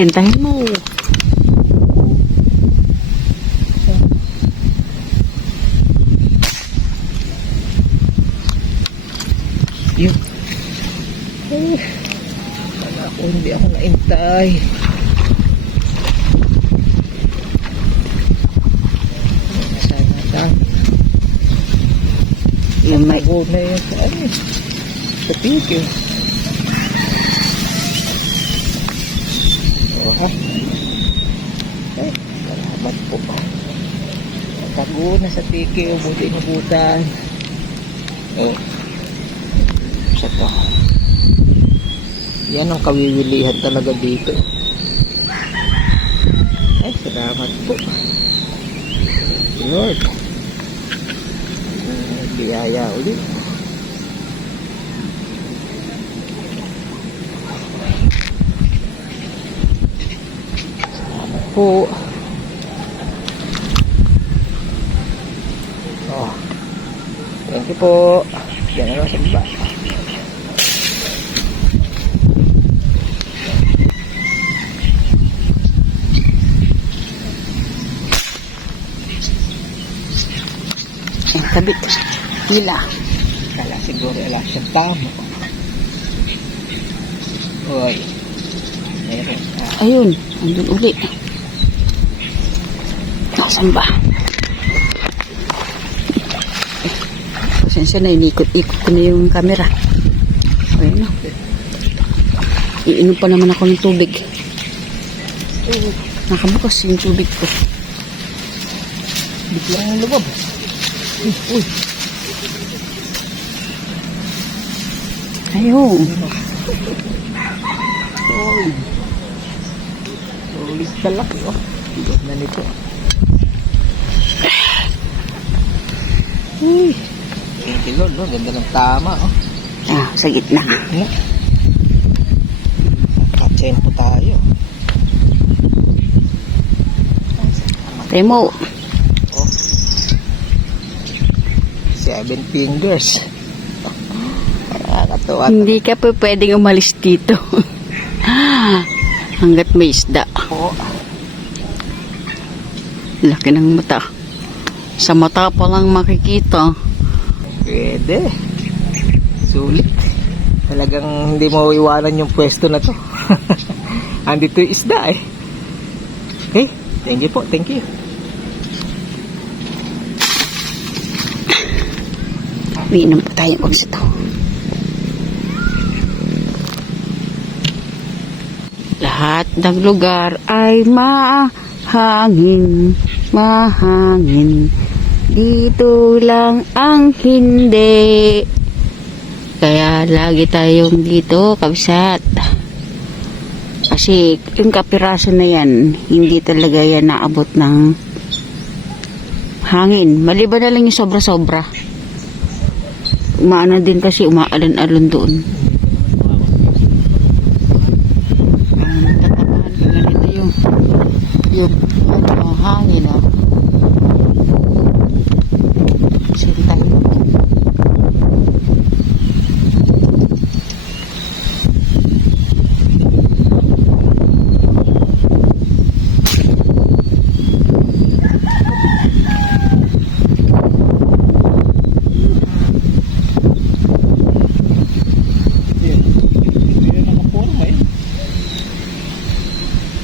Sentahin mo. Yun. Wala ako, hindi ako naintay. Sana dami. Yung may... Pagod na yun sa ano. Sa pigil. Oh, ha? Ay, salamat po. Tago na sa tiki, ubuti-ubutan. Oh. Isa pa. Yan ang kawiwilihan talaga dito. Ay, salamat po. Lord. Biyaya ulit. Salamat po. Oh. Thank you po. Yan na lang sa baba. Ang kabit nila. Kala siguro wala siyang tama. Uy. Meron ka. Ayun, andun uli. Nasaan ba? Pasensya na, inikot-ikot ko na yung camera. Ayun na. Iinom pa naman ako ng tubig. Nakabukas yung tubig ko. Biglang lumabas. Uy. Ayun. Solid. Solid talak. Oh. Bigyan na nito. Uy. Thank you Lord. No? Ganda ng tama. Oh. Ah, sa gitna. Gitna. Katsain po tayo. Tayo mo. Oh. 7 fingers. Nakakatawa. Hindi ka pa pwedeng umalis dito. Hanggat may isda. Oh. Laki ng mata. Sa mata pa lang makikita. Pwede. Sulit. Talagang hindi mo iwanan yung pwesto na to. Andito yung isda eh. Okay. Thank you po. Thank you. Umiinom pa tayo kung sa to. Lahat ng lugar ay mahangin, mahangin. Dito lang ang hindi. Kaya lagi tayong dito, kabsat. Kasi yung kapiraso na yan, hindi talaga yan naabot ng hangin. Maliban na lang yung sobra-sobra. Umaano din kasi, umaalon-alon doon. Tatapahan ko na rin yung hangin ah. Sige tayo.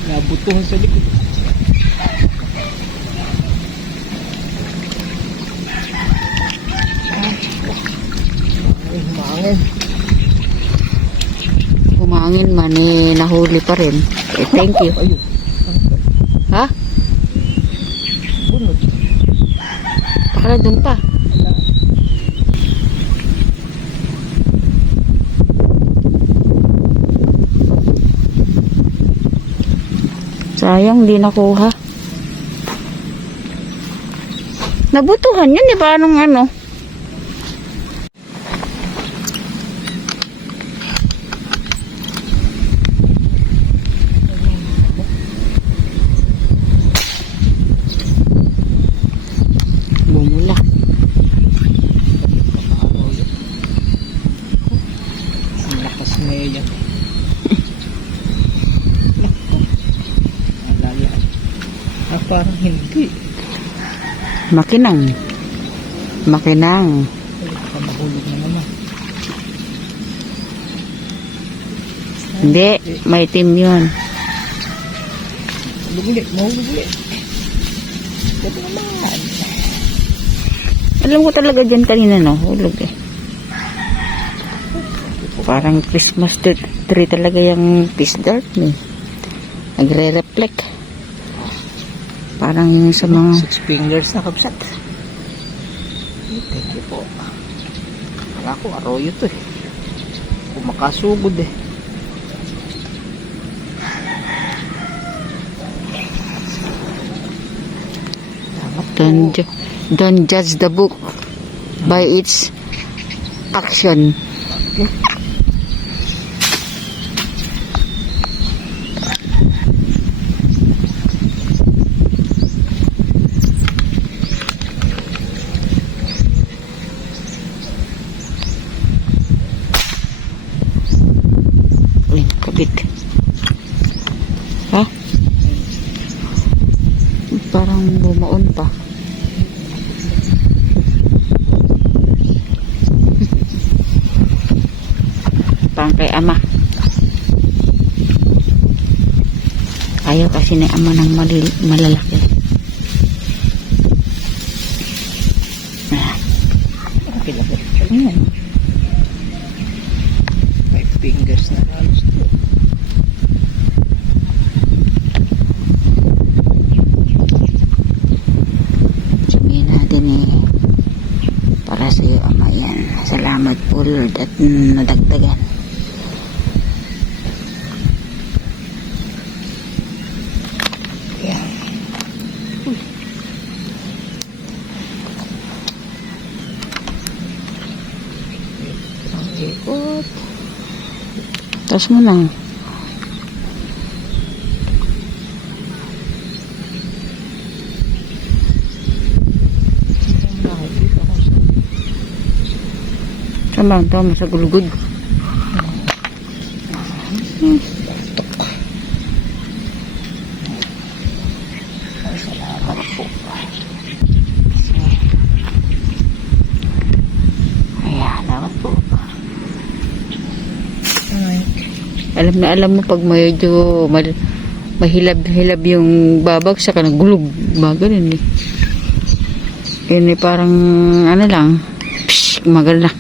Nabutuhan sa likod. Ay, humangin. Humangin man eh, nahuli pa rin. Eh, thank you. Ayun. Ha? Bunod. Baka doon pa. Sayang, di nakuha. Nabutuhan yun, di ba? Anong ano? Bumula. Ang lakas na yan. hindi. Makinang. Makinang. Baka mahulog na naman. Hindi, may team yun. Mahulog ulit. Ito naman. Alam ko talaga dyan kanina, no? Hulog eh. Parang Christmas tree talaga yung fish dart eh. Nagre-reflect. Parang sa mga... 6 fingers na kabsat. Thank you po. Wala ko, arroyo to eh. Kumakasugod eh. Don't judge the book by its action. Uy, kapit. Ha? Parang bumaon pa. Parang kay ama. Ayaw kasi na ama ng malalaki. Okay lang. Ayan. 5 fingers na halos to. Sabihin natin eh, para sa iyo ama yan. Salamat po Lord at nadagdagan. Ayan. Ang ikot. Tapos mo lang. Sama ito, sa gulugod. Salamat po. Ayan. Salamat po. Alam mo pag medyo mahilab-hilab yung babag sa kanang gulog. Ganun eh. Yun eh parang ano lang. Psh, magal na.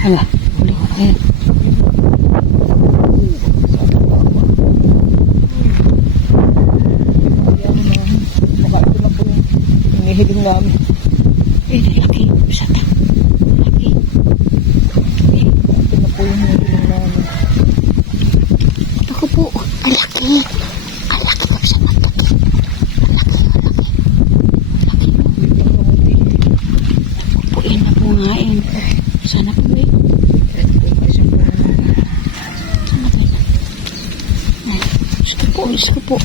Hala, huli ko. Ayan. Nakaito na po yung hinihiling namin. Laki. Bisata. Laki. Nakaito na po yung hinihiling namin. Ako po. Ang laki. Ang laki ko sa mataki. Ang laki. Pupuin na po nga eh. Sana po eh. Sana po eh. Diyos ko po.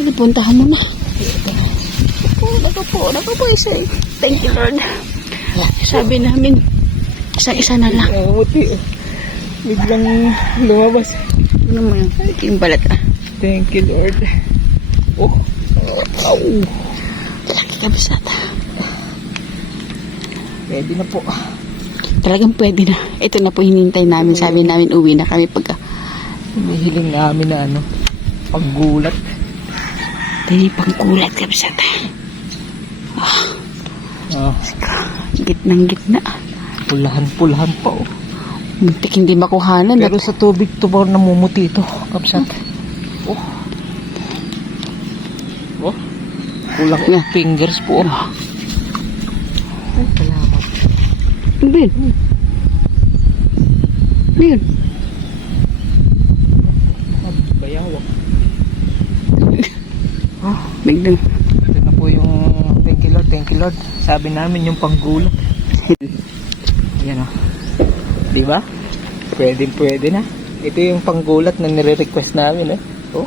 Ano, puntahan mo na. Naku po, isa eh. Thank you Lord. Sabi namin, isa na lang. Buti. Biglang lumabas. Ano mo yun? Yung balat ah. Thank you, Lord. Oh. Ow. Laki ka bisata. Pwede na po. Talagang pwede na. Ito na po hinintay namin. Sabi namin uwi na kami pagka. Hinihiling namin na ano, paggulat. Ito yung pangkulat ka bisata. Oh. Gitnang-gitna. Pulahan-pulahan pa oh. Muntik hindi makuhanan. Pero sa tubig to ba namumuti ito, kapsat? Oh. Oh. Kulang Yeah. fingers po. Oh. Ay, salamat. Ano ba yun? Ano yun? Bayawak. Biglang. Ito na po yung thank you Lord. Sabi namin yung panggulat. Yan o. Diba? Pwede na. Ito yung panggulat na nire-request namin eh. Oh.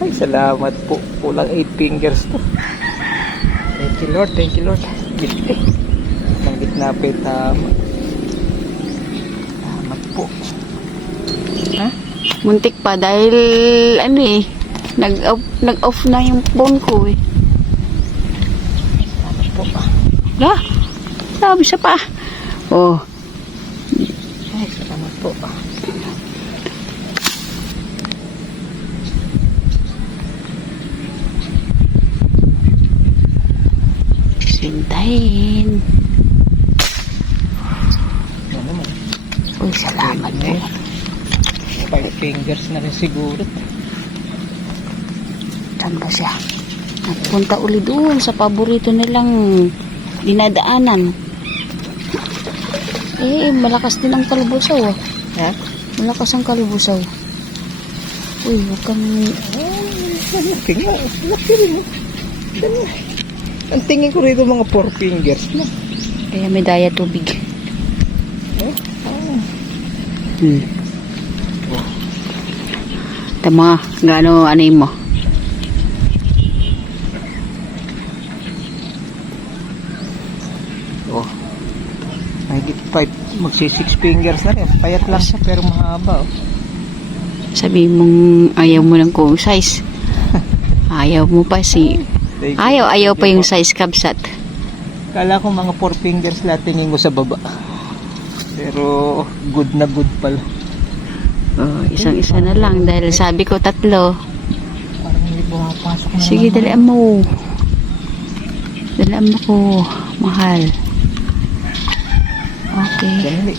Ay, salamat po. Kulang 8 fingers to. Thank you Lord. Napit, tama. Tama po. Ha? Muntik pa dahil ano eh, nag-off na yung phone ko eh. Tama po. Ah, sabi siya pa. Oh, Ay, salamat po. sintahin. Ano naman? Uy, salamat po. 5 fingers na rin siguro. Saan ba siya? Nagpunta uli doon sa paborito nilang dinadaanan. Eh, malakas din ang kalbusaw ah. Ha? Malakas ang kalbusaw. Uy, huwag kang... Laki nga. Laki rin. Ang tingin ko rito mga 4 fingers na. Kaya may daya tubig. Eh? Ah. Tama, gaano anay mo? Oh. Mahigit 5, magsi 6 fingers na rin. Payat lang siya pero mahaba. Oh. Sabi mong ayaw mo ng kung size. Ayaw mo pa si... Ayaw pa yung size kabsat. Kala ko mga 4 fingers lahat tingin ko sa baba. Pero good na good pala. Oh, isang-isa na lang dahil sabi ko 3. Parang hindi pumapasok na. Sige, dalian mo. Dalian mo ko, mahal. Okay. Dali.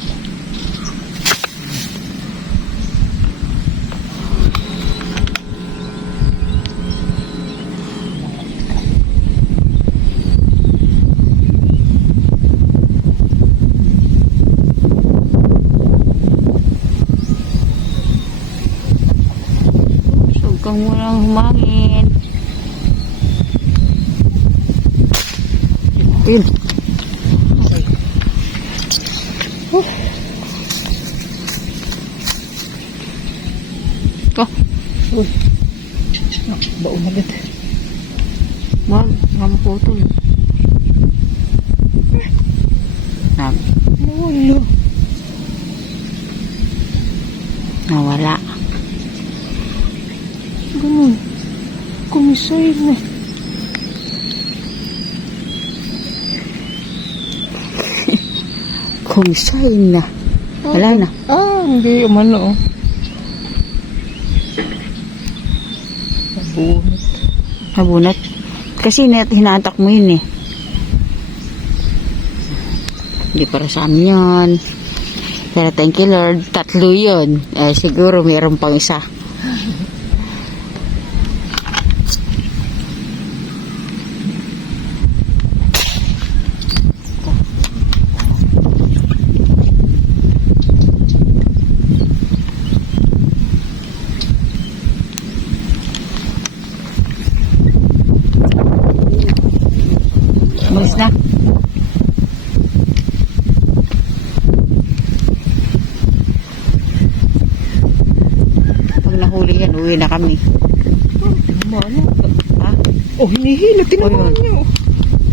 Huwag kang munang humangin. Ayun. Oh, Uy. Baon agad. wag, mamaputol. Nawala. Nawala. Ganun. Kumisay na. Kumisain na. Wala na. Ah, hindi umano. Nabunot. Nabunot. Kasi hinatak mo yun eh. Hindi para sa amin yun. Pero thank you Lord. 3 yun. Eh, siguro mayroon pang isa. Malis na. Pag nahuli yan, uwi na kami. Mano? Ha? Oh, hinihila. Tinamaan Ayun. niyo.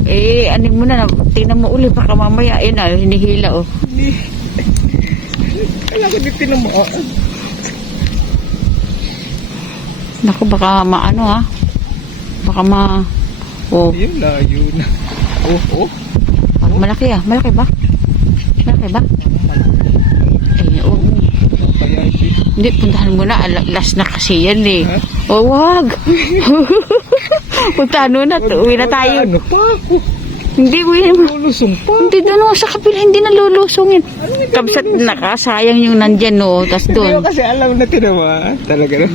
Eh, anin mo na, tingnan mo uli, baka mamaya, yun na, hinihila oh. Hindi. Kailangan ko di tinamaan. Naku, baka maano ha. Baka oh, Ayun, layo na. Oh. parang malaki ah. Malaki ba? Malaki ba? Eh, oo. Kaya di. Hindi, puntahan mo na. Last na kasi yan eh. Ha? Oh, wag. Puntahan mo na. Uwi na tayo. Ano pa ako? Hindi, uwi na. Lulusong pa. Hindi doon sa kapila. Hindi na lulusungin. Kabsat na ka. Sayang yung nandyan no. Tas Hindi ko doon. kasi alam na tinamaan. Talaga no?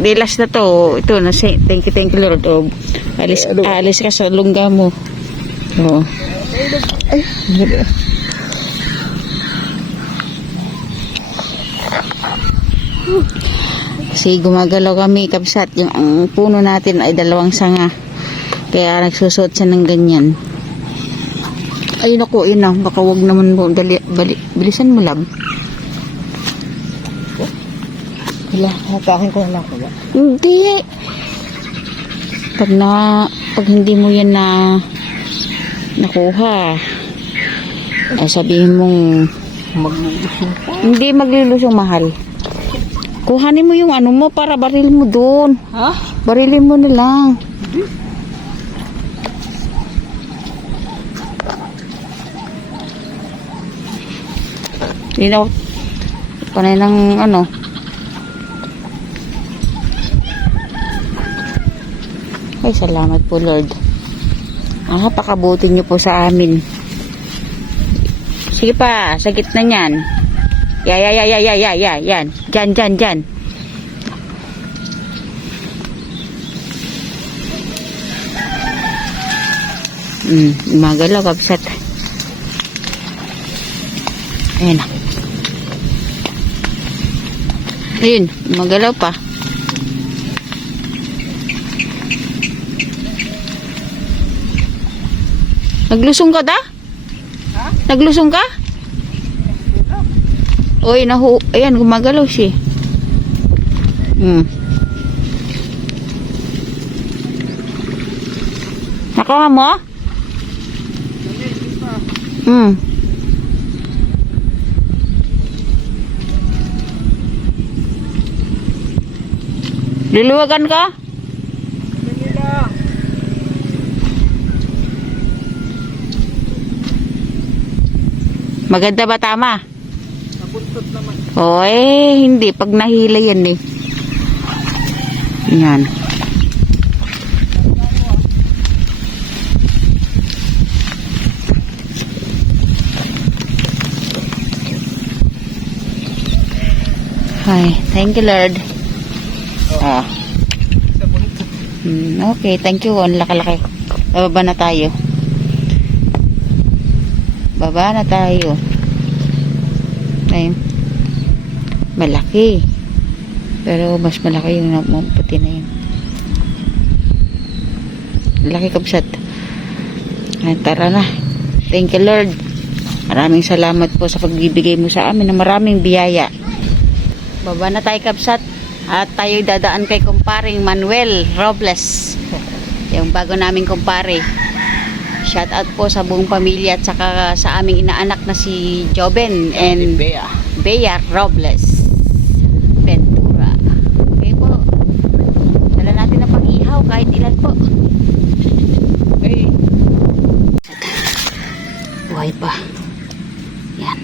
Di last na to. Ito na. Thank you Lord. Oh, alis ka sa lungga mo. Oh. Ay, Kasi gumagalaw kami kabsat. Yung ang puno natin ay 2 sanga. Kaya nagsusot siya ng ganyan. Ayun ako, yun na. Baka wag naman mo. Bilisan mo lang. wala. Hatakin ko na lang ko ba? Hindi. Pag hindi mo yan na nakuha, Ay, sabihin mong Maglulusong pa. hindi maglilusong, mahal. Kuhanin mo yung ano mo para baril mo doon. Ha? Barilin mo na lang. Hindi na panay ng ano. Ay, salamat po, Lord. Napakabuti niyo po sa amin. Sige pa, sa gitna niyan. Yan. Diyan. Magalaw, kabsat. Ayan na. Ayun, magalaw pa. Naglusong ka da? Ha? Naglusong ka? Uy, ayan, gumagalaw siya. Nakuha mo? Luluwagan ka? Maganda ba tama? Nabuntot naman. Oy, hindi. Pag nahila yan eh. Yan. Hi, thank you, Lord. Sa buntot. Okay, thank you. Ang laki-laki. Bababa na tayo. Baba na tayo. Ayun. Malaki. Pero mas malaki yung puti na yun. Laki, kabsat. Ay, tara na. Thank you, Lord. Maraming salamat po sa pagbibigay mo sa amin ng maraming biyaya. Baba na tayo, kabsat. At tayo dadaan kay kumparing Manuel Robles. Yung bago naming kumpare. Shout out po sa buong pamilya at saka sa aming inaanak na si Joben and Bea Robles Ventura. Okay po. Dala natin ang pang-ihaw kahit ilan po. Hey. Buhay pa. Yan.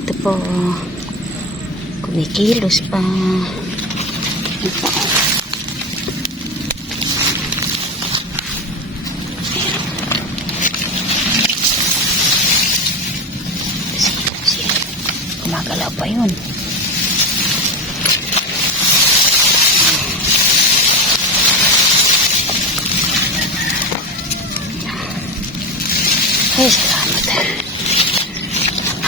Ito po. Kumikilos pa. Ito. Gumagalaw pa yun. Ay, salamat.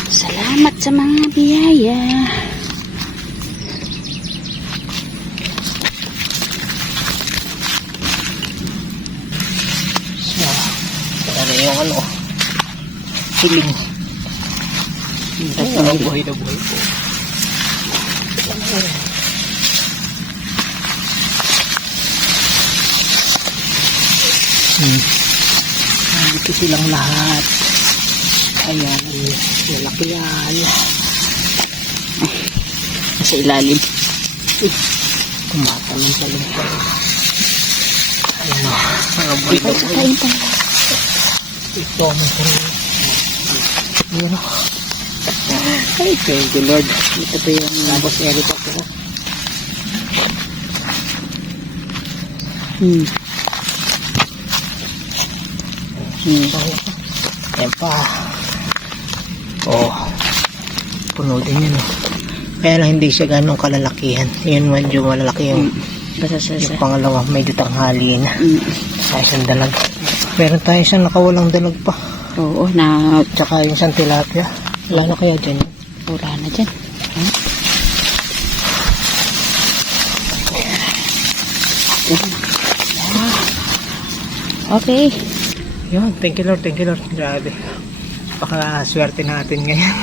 Salamat sa mga biyaya. So, ano yung ano? Hiling. Buhay na buhay po. Nandito silang lahat. Ayan, malaki yan. Nasa ilalim. Tumatalong pa. Ayan o, mga buhay na buhay. Ito, ayan o. Ay, thank you, Lord. Ito po yung labos eri po po. Ayan pa. Oh, puno din yun. Kaya lang hindi siya ganong kalalakihan. Yan medyo malalaki yung, yung pangalawa. Medyo tanghali na. Sa isang dalag. Meron tayo isang nakawalang dalag pa. Oo, na Tsaka yung isang tilapia. Wala na kaya dyan. wala na dyan. Okay. Yun, thank you Lord, thank you Lord. Grabe. Baka swerte natin ngayon.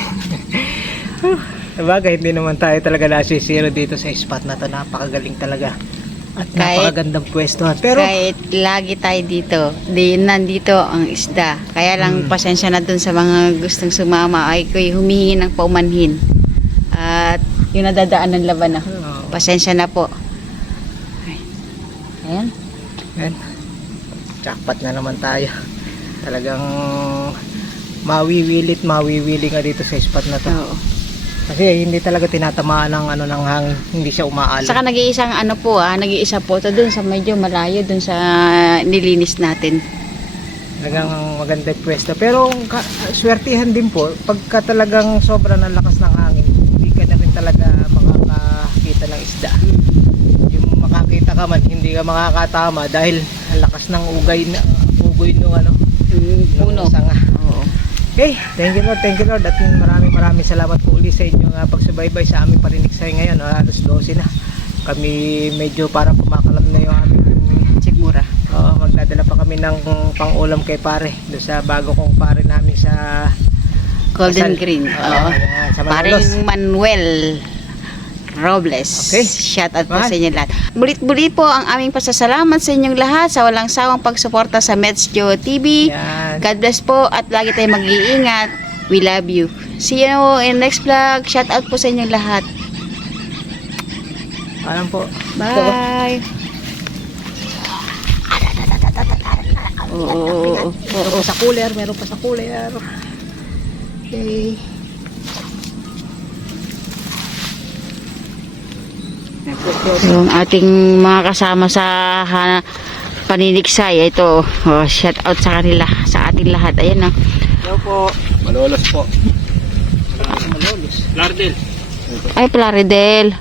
Sabagay, hindi naman tayo talaga nasisiro dito sa spot na to. Napakagaling talaga At Kahit- napakagandang pwesto. Pero, Kahit lagi tayo dito, nandito ang isda. Kaya lang pasensya na dun sa mga gustong sumama ay ko'y humihingi ng paumanhin. At yung nadadaan ng laban na. Pasensya na po. Ayan. yan. Jackpot na naman tayo. Talagang mawiwili nga dito sa spot na to. Oo. Kasi hindi talaga tinatamaan ng ng hangin, hindi siya umaalo. Saka nag-iisang nag-iisa po to dun sa medyo malayo dun sa nilinis natin. Talagang maganda yung pwesto. Pero swertihan din po, pagka talagang sobra ng lakas ng hangin, hindi ka na rin talaga makakakita ng isda. Yung makakita ka man, hindi ka makakatama dahil ang lakas ng ugoy nung Puno. nung sanga. Oo. Okay, thank you Lord. At maraming salamat po ulit sa inyong pagsubaybay sa aming paniniksay ngayon. Alas 12 na. Kami medyo parang kumakalam na yung aming Sigmura. magdadala pa kami ng pang-ulam kay pare. Doon sa bago kong pare namin sa Golden Kasal. Green. Oo. Ayan, sa Malolos. Paring Manuel Robles. Okay. Shout out po Mahal. sa inyo lahat. Bulit-bulit po ang aming pasasalamat sa inyong lahat sa walang sawang pagsuporta sa Metsjo TV. Yan. God bless po at lagi tayong mag-iingat. We love you. See you in next vlog. Shout out po sa inyong lahat. Alam po. Bye. Oo. Meron pa sa cooler. Okay. Yung ating mga kasama sa paniniksay, ito, shout out sa kanila, sa ating lahat. Ayan na. Hello po. Malolos po. Malolos. Lardel. Ay, Plaridel.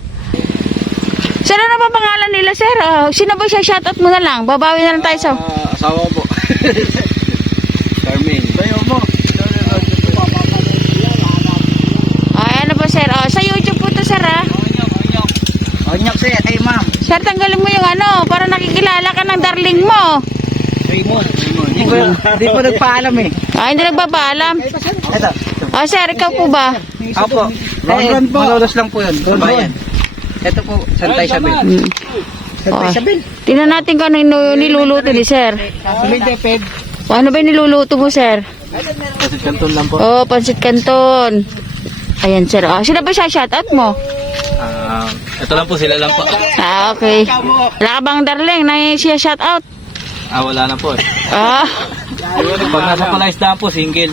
Sir, ano ba pangalan nila, sir? Sino ba siya? Shout out mo na lang. Babawi na lang tayo sa... Asawa po. Carmen. Bayo mo. Ay, ano ba, sir? Sa YouTube po to, sir, ha? Onyak sir, kay ma'am. Sir, tanggalin mo yung para nakikilala ka ng darling mo. Raymond. Hindi po nagpaalam eh. Hindi nagpapaalam. Ito. Sir, ikaw po ba? Apo. Ron po. Malolos lang po yun. Sa bayan. Ito po, Santay Sabel. Santay Isabel. Tingnan natin kung ano yung niluluto ni sir. Suminte, Ped. Ano ba yung niluluto mo, sir? Kasi kanton lang po. Pansit Canton. Ayan, sir. Sino ba siya? Shout out mo? Ito lang po, sila lang po. Okay. Wala ka bang darling na siya shout out? Wala na po. Pag nasa palaisdaan po, single.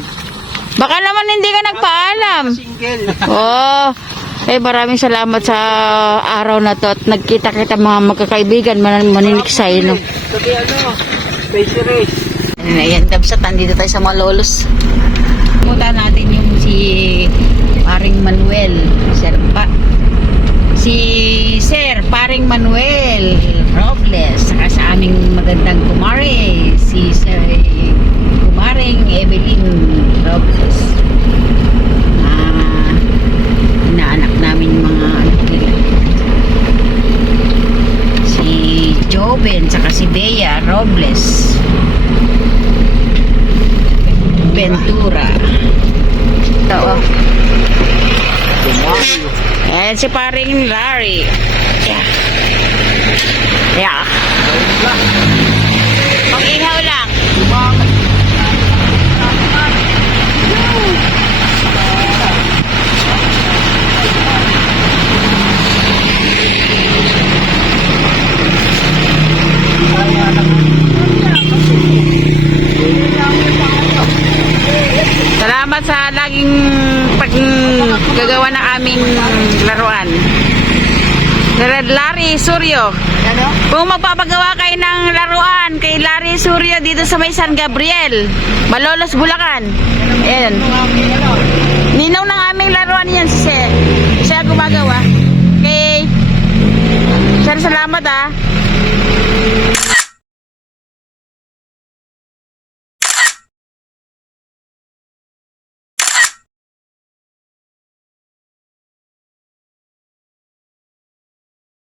Baka naman hindi ka nagpaalam. Single. Maraming salamat sa araw na to at nagkita-kita mga magkakaibigan maniniksay, no? Sabi Space Race. Ayan, Dabsat, nandito tayo sa Malolos. Punta natin yung si Paring Manuel. Sir Paring Manuel Robles, saka sa aming magandang kumare, si Sir Kumaring Evelyn Robles. Inaanak namin yung mga anak nila. Si Joven, saka si Bea Robles Ventura. Ito, Ayan si Paring Larry. Yeah. Pag-ihaw lang. Salamat sa laging paggagawa ng aming laruan. Red Larry Suryo. Kung magpapagawa kayo ng laruan kay Larry Suryo dito sa may San Gabriel, Malolos, Bulacan. Ayan. Ninaw ng aming laruan yan siya gumagawa. Okay. Sir, salamat,